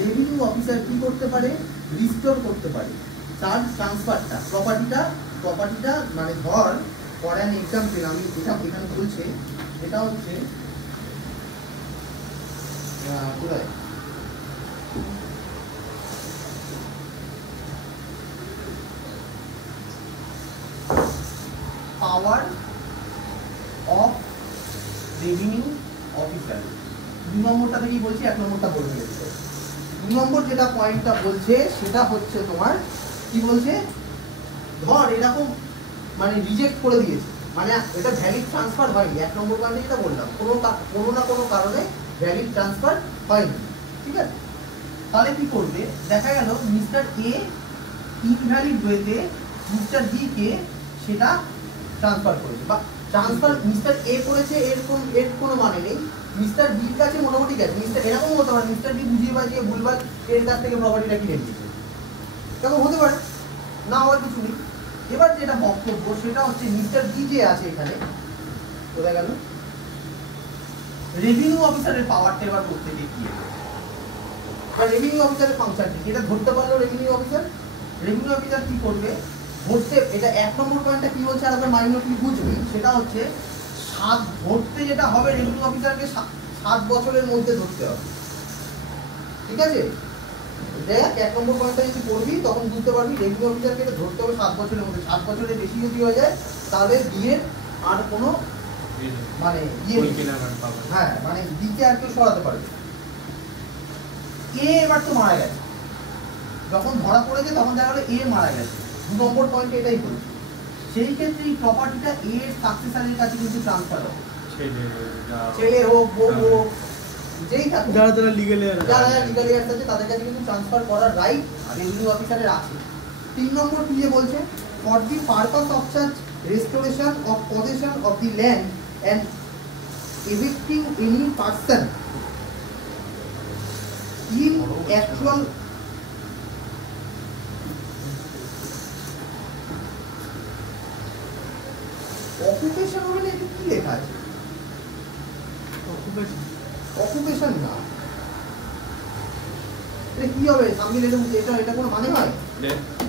revenue officer কি করতে পারে, রিস্টোর করতে পারে তার ট্রান্সফারটা, প্রপার্টিটা মানে ধর ফর অ্যান এক্সাম্পল, আমি এটা এখানে বলছে, এটা হচ্ছে কোথায় পাওয়ার অফ রেভিনিউ অফিসার। 2 নম্বরটা থেকেই বলছি, 1 নম্বরটা বলতে গেছে। 2 নম্বর যেটা পয়েন্টটা বলছে সেটা হচ্ছে তোমার কি বলছে, ধর এরকম মানে রিজেক্ট করে দিয়েছে, মানে এটা ভ্যালিড ট্রান্সফার হয়নি। 1 নম্বর পয়েন্টে যেটা বললাম, কোনো না কোনো কারণে ভ্যালিড ট্রান্সফার হয়নি, ঠিক আছে। তাহলে কি করবে, দেখা গেল মিস্টার এ ইনভ্যালিড ওয়েতে মিস্টার বি কে সেটা ট্রান্সফার করেছে, বা ট্রান্সফার মিস্টার এ করেছে, এর কোনো মানে নেই। মিস্টার বির কাছে মোটামুটি গেছে, এরকম হতে পারে মিস্টার বি বুঝিয়ে বাজিয়ে ভুলভাল এর কাছ থেকে প্রপার্টিটা কিনে নিয়েছে, এরকম হতে পারে, না হওয়ার কিছু নেই। এবার যেটা বক্তব্য সেটা হচ্ছে মিস্টার বি যে আছে এখানে, বোঝা গেল রেভিনিউ অফিসারের পাওয়ারটা এবার করতে গিয়ে কি, বা রেভিনিউ অফিসারের ফাংশনটি এটা ধরতে পারলো রেভিনিউ অফিসার কি করবে, ধরতে, এটা 1 নম্বর পয়েন্টটা কি বলছে আর আপনার মাইনরলি বুঝবি, সেটা হচ্ছে ধরতে যেটা হবে রেভিনিউ অফিসারকে 7 বছরের মধ্যে ধরতে হবে, ঠিক আছে। দেখ 1 নম্বর পয়েন্টটা যদি পড়বি তখন বুঝতে পারবি রেভিনিউ অফিসারকে এটা ধরতে হবে 7 বছরের মধ্যে। 7 বছরের বেশি যদি হয়ে যায় তাহলে বিয়ের আর কোনো মানে হ্যাঁ মানে দিকে আর কেউ সরাতে পারবে। এবার তো মারা গেছে, যখন ধরা পড়েছে তখন দেখা গেলো এ মারা গেছে। 2 নম্বর পয়েন্টে এটাই বলছে, সেই ক্ষেত্রে এই প্রপার্টিটা এর সাকসেসরের কাছে কিন্তু ট্রান্সফার হবে, ছেলে হোক বউ হোক যেই থাকুক, যারা লিগ্যালি আছে তাদের কাছে কিন্তু ট্রান্সফার করার রাইট রেভিনিউ অফিসারের আছে। 3 নম্বর কি বলছে, for the purpose of such restoration of possession of the land and evicting any person in actual occupation হবে না, এটা কি লেখা আছে, অকুপেশন না, এটা কি হবে সামনে এটা কোনো মানে হয়।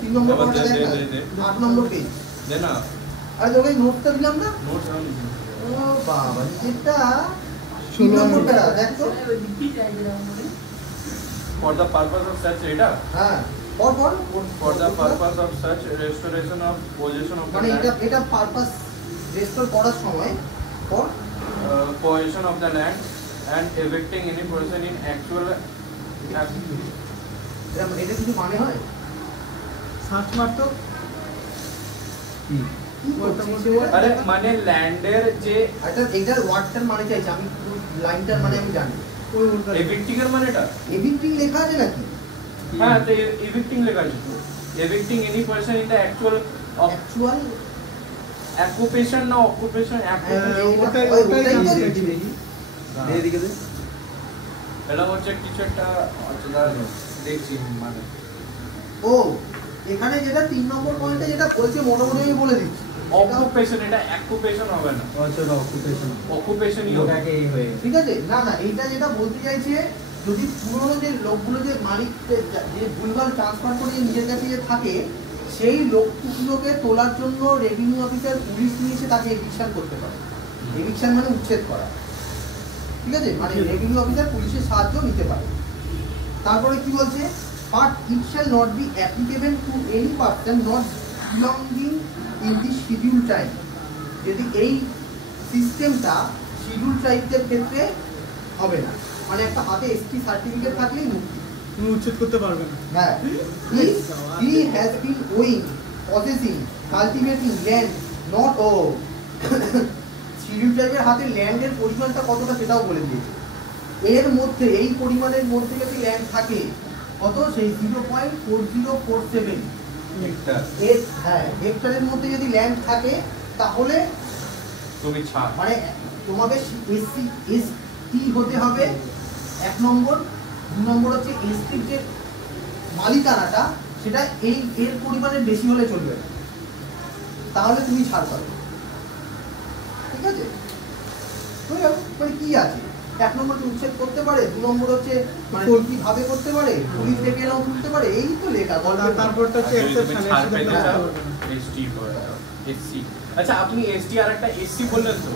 3 নম্বর পয়েন্টটা দেখ না, 8 নম্বর পেজ দে না, আরে তোকে নোটটা দিলাম না, নোটস আমি ও বাবা এটা 3 নম্বর প্যারা দেখ তো, for the purpose of such এটা হ্যাঁ for the purpose of such restoration of possession of মানে এটা পারপাস রেস্টোর করার সময় for possession of the land and evicting any person in actual এটা কিছু মানে হয়, সার্চ মারতো আরে মানে ল্যান্ডের যে এটার ওয়ার্ডটার মানে চাইছি আমি, লাইনটার মানে আমি জানি, এভিক্টিং এর মানে এটা এভিক্টিং লেখা আছে নাকি, হ্যাঁ তো এভিক্টিং লেখা আছে, evicting any person in the actual occupation না অকুপেশন ওটাই এদিকে দে। এটা হচ্ছে কিছু একটা দেখছি মানে ও এখানে যেটা 3 নম্বর পয়েন্টে যেটা বলছে মোটামুটি আমি বলে দিচ্ছি। অকুপেশন, এটা অকুপেশন হবে না, অকুপেশন অকুপেশনই হবে। ওটাকে এই হয়ে ঠিক আছে? না না এইটা যেটা বলতে চাইছে, যদি পুরনো যে লোকগুলো যে মালিক যে ভুলভাল ট্রান্সফার করে নিজের কাছে যে থাকে, সেই লোকগুলোকে তোলার জন্য রেভিনিউ অফিসার পুলিশ নিয়ে এসে তাকে এভিকশন করতে পারে। এভিকশন মানে উচ্ছেদ করা, ঠিক আছে? মানে রেভিনিউ অফিসার পুলিশের সাহায্য নিতে পারে। তারপরে কি বলছে, but it shall not be applicable to any person not belonging in the schedule tribe. যদি এই সিস্টেমটা শিডিউল ট্রাইবদের ক্ষেত্রে হবে না, মানে একটা হাতে এসটি সার্টিফিকেট থাকলেই মুক্তি। তুমি উচ্ছেদ করতে পারবে না। হ্যাঁ, he has been owning, possessing, cultivating land not of schedule ট্রাইবের হাতে ল্যান্ডের পরিমাণটা কতটা সেটাও বলে দিয়েছে। এর মধ্যে এই পরিমাণের মধ্যে যদি ল্যান্ড থাকে কত, সেই 0.4047 হেক্টর, এর হ্যাঁ হেক্টরের মধ্যে যদি ল্যান্ড থাকে তাহলে তুমি ছাড় মানে তোমাকে এসটি হতে হবে 1 নম্বর। 2 নম্বর হচ্ছে এসটির যে মালিকানাটা সেটা এর পরিমাণের বেশি হলে চলবে না, তাহলে তুমি ছাড় পাবে। ঠিক আছে? মানে কি আছে, 1 নম্বর উচ্ছেদ করতে পারে, 2 নম্বর হচ্ছে মানে কিভাবে করতে পারে, পুলিশ ডেকে নাও তুলতে পারে, এই তো লেখা। তারপরটা হচ্ছে এক্সেপশন, ছাড় পেতে চাও এসটি করে দাও, এসসি। আচ্ছা আপনি এসটি আর একটা এসসি বললেন তো?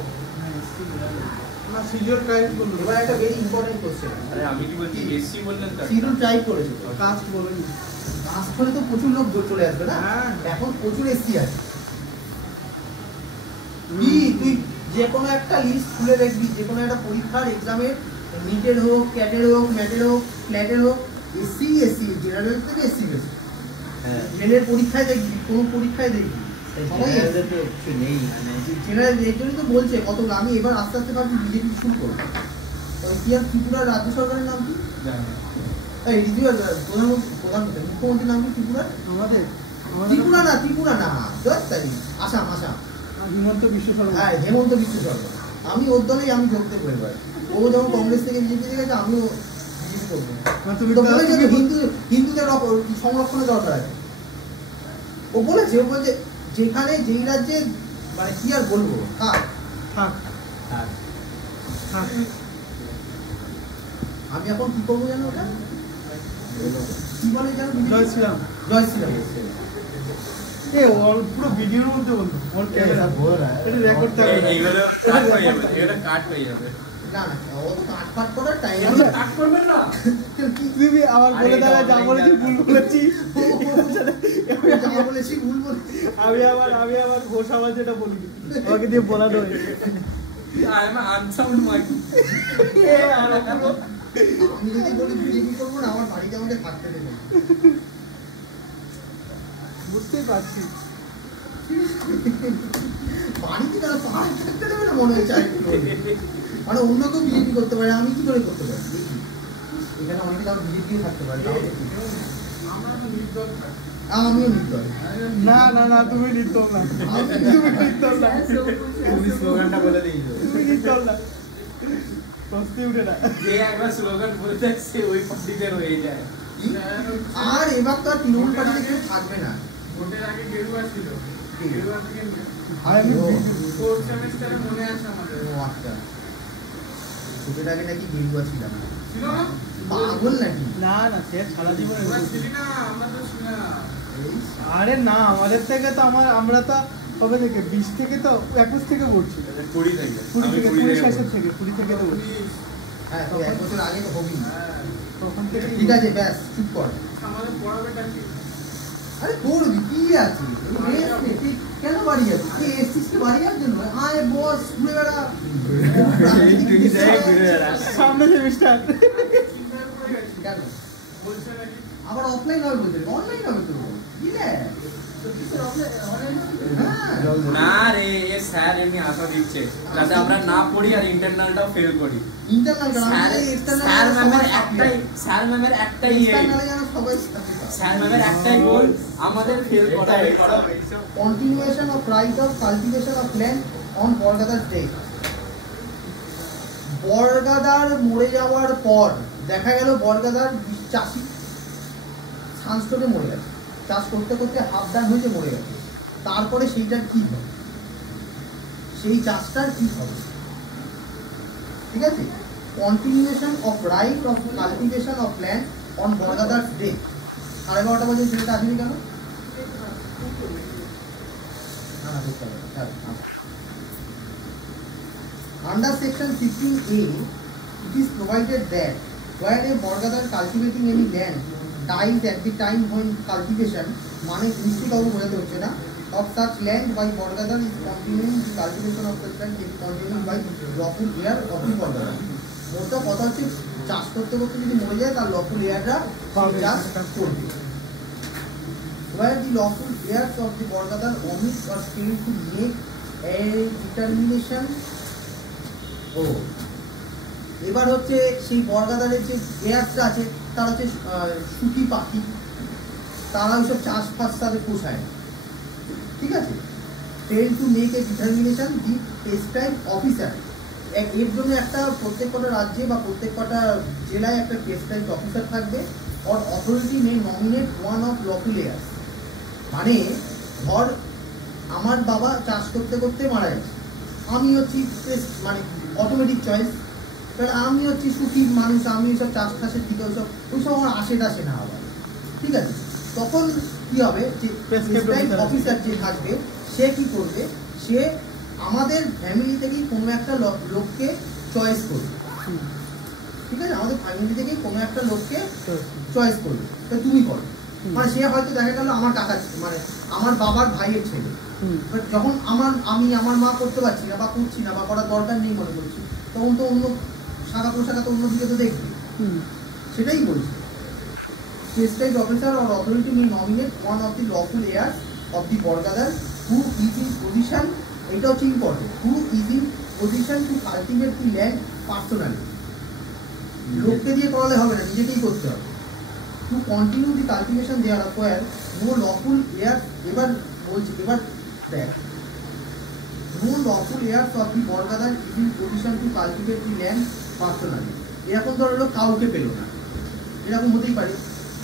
না শিডিউল ট্রাইব বলবো। এবার একটা ভেরি ইম্পর্টেন্ট কোশ্চেন, আরে আমি কি বলছি এসসি বললেন তো? শিডিউল ট্রাইব করেছে, কাস্ট বলেনি। কাস্ট করে তো প্রচুর লোক চলে আসবে না, হ্যাঁ। এখন প্রচুর এসসি আছে। তুই যে কোনো একটা লিস্ট খুলে দেখবি, যে কোনো একটা পরীক্ষার এক্সামের, নিটের হোক, ক্যাটের হোক, ম্যাটের হোক, ফ্ল্যাটের হোক, এসসি জেনারেল থেকে এসসি বেশি। হ্যাঁ জেনারেল পরীক্ষায় দেখবি, কোনো পরীক্ষায় দেখবি সবাই জেনারেলদের তো কিছু নেই মানে জেনারেল। এই জন্যই তো বলছে কত, আমি এবার আস্তে আস্তে ভাবছি বিজেপি শুরু করবো। কি আর ত্রিপুরার রাজ্য সরকারের নাম কি? এই প্রধানমন্ত্রী মুখ্যমন্ত্রীর নাম কি ত্রিপুরার? আমাদের ত্রিপুরা না আসাম। হিমন্ত বিশ্ব শর্মা। হ্যাঁ, হেমন্ত বিশ্ব শর্মা। আমি ওর দলেই আমি যোগ দেবো এবার। ও যখন কংগ্রেস থেকে বিজেপি থেকে গেছে, আমিও বিজেপি করবো। তুমি তো বলেছে যে হিন্দুদের সংরক্ষণের দরকার আছে। ও বলছে যেখানে যেই রাজ্যে, মানে কি আর বলবো, থাক। আমি এখন কি করবো জানো, ওটা কি বলে জানো? জয় শ্রীরাম। এ ওর পুরো ভিডিওর মধ্যে বলতো, ওর ক্যামেরা এটা রেকর্ড থাকবে। এইগুলো কাট হয়ে যাবে। না ও তো কাট করার টাইম কাট করবেন না। তুমি আবার বলে দাঁড়া, যা বলেছি ভুল বলেছি। যা বলেছি ভুল বলেছি। আমি আবার ঘোষাবার যেটা বলি আমাকে দিয়ে বলানো হয়েছে। I am unsound mic. আমি যদি বলি বিজেপি করবো না, আমার বাড়িতে আমাকে থাকতে দেবে। বুঝতেই পারছি। বাড়িতে কেন পাহাড় থাকতে দেবে না মনে হচ্ছে। মানে অন্য কেউ বিজেপি করতে পারে, আমি কি করে করতে পারি? এখানে অনেকে তাও বিজেপিও থাকতে পারে। আমিও নির্দল। না তুমি নির্দল না। তুমি স্লোগানটা বলে দিয়েছো। তুমি নির্দল না, প্রশ্নই উঠে না। যে একবার স্লোগান বলতে সে ওই পার্টিতে রয়ে যায়। আর এবার তো আর তৃণমূল পার্টিতে কেউ থাকবে না। ভোটের আগে গেরুয়া ছিল, গেরুয়া থেকে আমি ফোর্থ সেমিস্টারে মনে আছে আমাদের। ও আচ্ছা, ভোটের আগে নাকি গেরুয়া ছিলাম, ছিল না? পাগল নাকি? না সে সারা জীবনে ছিলি না? আমরা তো ছিল না। আরে না, আমাদের থেকে তো আমরা তো কবে থেকে 20 থেকে তো 21 থেকে পড়ছি। 20 থেকে 20 শেষের থেকে 20 থেকে তো পড়ছি। হ্যাঁ, তো 1 বছর আগে তো হবি। তখন থেকে ঠিক আছে, ব্যাস চুপ কর। আমাদের পড়াবেটা কি? আরে করবি কি আছে, রেস্ট নে। তুই কেন বাড়ি যাচ্ছিস? তুই এসছিস কি বাড়ি যাওয়ার জন্য? আয় বস, ঘুরে বেড়া। সামনে সেমিস্টার। কেন? বলছে নাকি আবার অফলাইন হবে বলতে, অনলাইন হবে তো। কি রে? না রে, এ স্যার এমনি আশা দিচ্ছে যাতে আমরা না পড়ি আর ইন্টারনালটাও ফেল করি। ইন্টারনাল স্যার ম্যামের একটাই এক্সটার্নালে যেন সবাই সাথে স্যার ম্যামের একটাই গোল আমাদের ফেল করা। Continuation of right of cultivation of land on bargadar death. বর্গাদার মরে যাওয়ার পর দেখা গেল বর্গাদার চাষি সানস্ট্রোকে মরে গেছে, চাষ করতে করতে হাফ ডান হয়েছে, মরে গেছে। তারপরে সেইটার কি হবে, সেই চাষটার কি হবে? ঠিক আছে, continuation of right of cultivation of land on bargadar death. 11:30 বাজে ছেলেটা আসেনি কেন? Under section 15A, it is provided that when a Borgadar cultivating any land dies at the time when cultivation, মানে নিশ্চিতভাবে বোঝাতে হচ্ছে না, of such land by Borgadar is continuing the cultivation of such land is continuing by lawful heir of the Borgadar. মোটা কথা হচ্ছে চাষ করতে করতে যদি মরে যায় তার lawful heirরা চাষ করবে। Where the lawful heirs of the Borgadar omit or fail to make a determination. ও এবার হচ্ছে সেই বর্গাদারের যে এয়ারটা আছে তারা হচ্ছে সুখী পাখি, তারা ওইসব চাষ ফাস তাদের পোষায়, ঠিক আছে। Fail to make a determination the prescribe officer, এর জন্য একটা প্রত্যেক কটা রাজ্যে বা প্রত্যেক কটা জেলায় একটা প্রেসক্রাইব অফিসার থাকবে। Or authority may nominate one of lawful ears, মানে ধর আমার বাবা চাষ করতে করতে মারা গেছে, আমি হচ্ছি মানে অটোমেটিক চয়েস, আমি হচ্ছি সুখী মানুষ, আমি ওইসব চাষ টাষের দিকে ওইসব আমার আসে টাসে না আবার, ঠিক আছে। তখন কি হবে, যে প্রেসক্রাইব অফিসার যে থাকবে সে কি করবে, সে আমাদের ফ্যামিলি থেকেই কোনো একটা লোককে চয়েস করবে, ঠিক আছে, আমাদের ফ্যামিলি থেকেই কোনো একটা লোককে চয়েস করবে, তো তুমি করো। মানে সে হয়তো দেখা গেল আমার কাকা, মানে আমার বাবার ভাইয়ের ছেলে, যখন আমি আমার মা করতে পারছি না বা করছি না বা করার দরকার নেই মনে করছি, তখন তো অন্য শাখা প্রশাখা তো অন্যদিকে তো দেখবে, সেটাই বলছি। Prescribe officer or authority may nominate one of the lawful heir of the bargadar who is in position, এটা হচ্ছে important, who is in position to cultivate the land personally. লোককে দিয়ে করালে হবে না, নিজেকেই করতে হবে। To continue the cultivation there acquire no lawful heir, এবার বলছি, এবার দেখ, no lawful heirs of the Borgadar is in position to cultivate the land personally. এরকম ধরো কাউকে পেল না, এরকম হতেই পারে,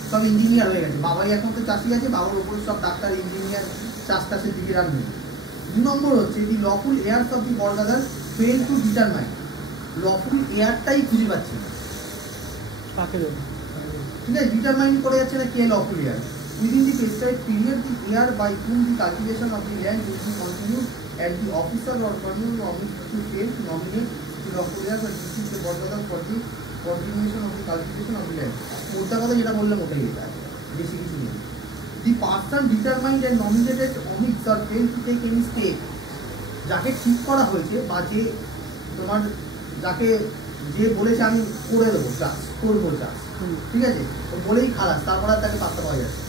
সব ইঞ্জিনিয়ার হয়ে গেছে, বাবাই এখন তো চাষি আছে, বাবার উপরে সব ডাক্তার ইঞ্জিনিয়ার চাষ টাষের দিকে রাখবে। 2 নম্বর হচ্ছে the lawful heirs of the Borgadar fail to determine, lawful হেয়ারটাই খুঁজে পাচ্ছে না, ঠিক আছে, ডিটারমাইন করে যাচ্ছে না কে lawful heir. Within the prescribed period, the heir by whom the cultivation of the land will be continued and the officer or permanent officer to fail to nominate the lawful heir or receive the Borgadar for the continuation of the cultivation of the land. মোটা কথা যেটা বললাম ওটাই, এটা বেশি কিছু নেই। The person determined and nominated omits or fail to take any step, যাকে ঠিক করা হয়েছে বা যে তোমার যাকে যে বলেছে আমি করে দেবো চাষ, করবো চাষ, ঠিক আছে, তো বলেই খালাস, তারপর আর তাকে পাত্তা পাওয়া যাচ্ছে।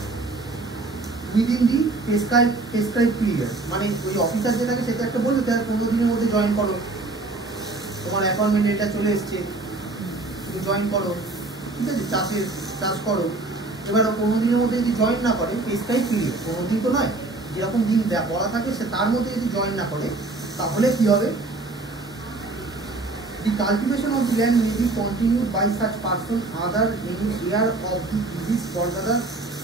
উইদিন দি প্রেসক্রাইব পিরিয়ড, মানে ওই অফিসার যে থাকে সেটা একটা বলবে তার 15 দিনের মধ্যে জয়েন করো, তোমার অ্যাপয়েন্টমেন্ট এটা চলে এসছে, তুমি জয়েন করো, ঠিক আছে, চাষ করো। এবার 15 দিনের মধ্যে যদি জয়েন না করে, প্রেসক্রাইব পিরিয়ড 15 দিন তো নয়, যেরকম দিন বলা থাকে সে তার মধ্যে যদি জয়েন না করে, তাহলে কি হবে, the cultivation of the land may be continued by such person other any heir of the deceased Borgadar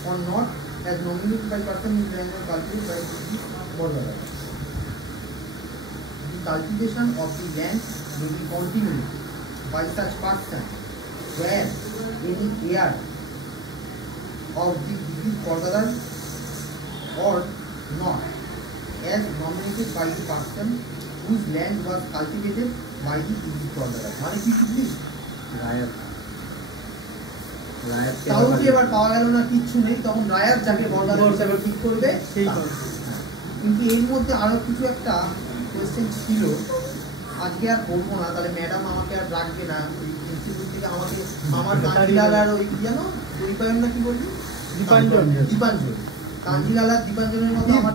or not as nominated by person in land or cultivated by the deceased Borgadar. The cultivation of the land may be continued by such person where any heir of the deceased Borgadar or not as nominated by the person whose land was cultivated by the deceased Borgadar. মানে কি বুঝলি, কাউকে এবার পাওয়া গেল না, কিচ্ছু নেই, তখন রায়াত যাকে বর্গাদার হিসাবে ঠিক করবে সেই করবে। কিন্তু এর মধ্যে আরো কিছু একটা কোয়েশ্চেন ছিল, আজকে আর বলবো না, তাহলে ম্যাডাম আমাকে আর রাখবে না, ওই ইনস্টিটিউট থেকে আমাকে আমার কাঞ্জিলালার ওই কি জানো দীপায়ন না কি বললি, দীপাঞ্জন, কাঞ্জিলালার দীপাঞ্জনের মতো আমার